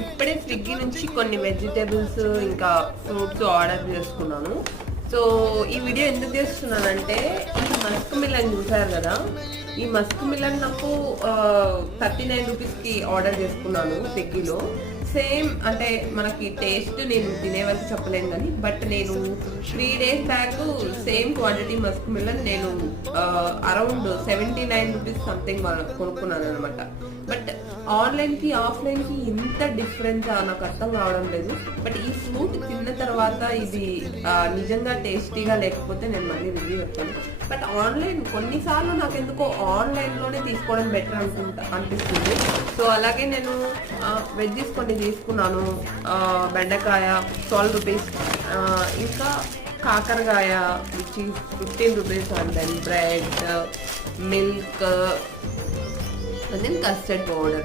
ఇప్పుడే స్విగ్గీ నుంచి కొన్ని వెజిటేబుల్స్ ఇంకా ఫ్రూట్స్ ఆర్డర్ చేసుకున్నాను. సో ఈ వీడియో ఎందుకు చేస్తున్నానంటే, ఈ మస్క్ మిలన్ చూసారు కదా, ఈ మస్క్ మిలన్ నాకు 39 రూపీస్కి ఆర్డర్ చేసుకున్నాను స్విగ్గీలో. సేమ్ అంటే మనకి టేస్ట్ నేను తినే వరకు చెప్పలేను కానీ, బట్ నేను 3 days back same quantity Musk melon నేను అరౌండ్ 79 రూపీస్ సంథింగ్ కొనుక్కున్నాను అనమాట. బట్ ఆన్లైన్కి ఆఫ్లైన్కి ఇంత డిఫరెన్స్ నాకు అర్థం కావడం లేదు. బట్ ఈ ఫ్రూట్ తిన్న తర్వాత ఇది నిజంగా టేస్టీగా లేకపోతే నేను మళ్ళీ రివ్యూ చెప్తాను. బట్ ఆన్లైన్ కొన్నిసార్లు నాకు ఎందుకో ఆన్లైన్లోనే తీసుకోవడం బెటర్ అనిపిస్తుంది. సో అలాగే నేను వెజ్జెస్ కొన్ని తీసుకున్నాను. బెండకాయ 12 రూపీస్, ఇంకా కాకరకాయ which is 15 rupees, and then bread, milk, and then custard powder.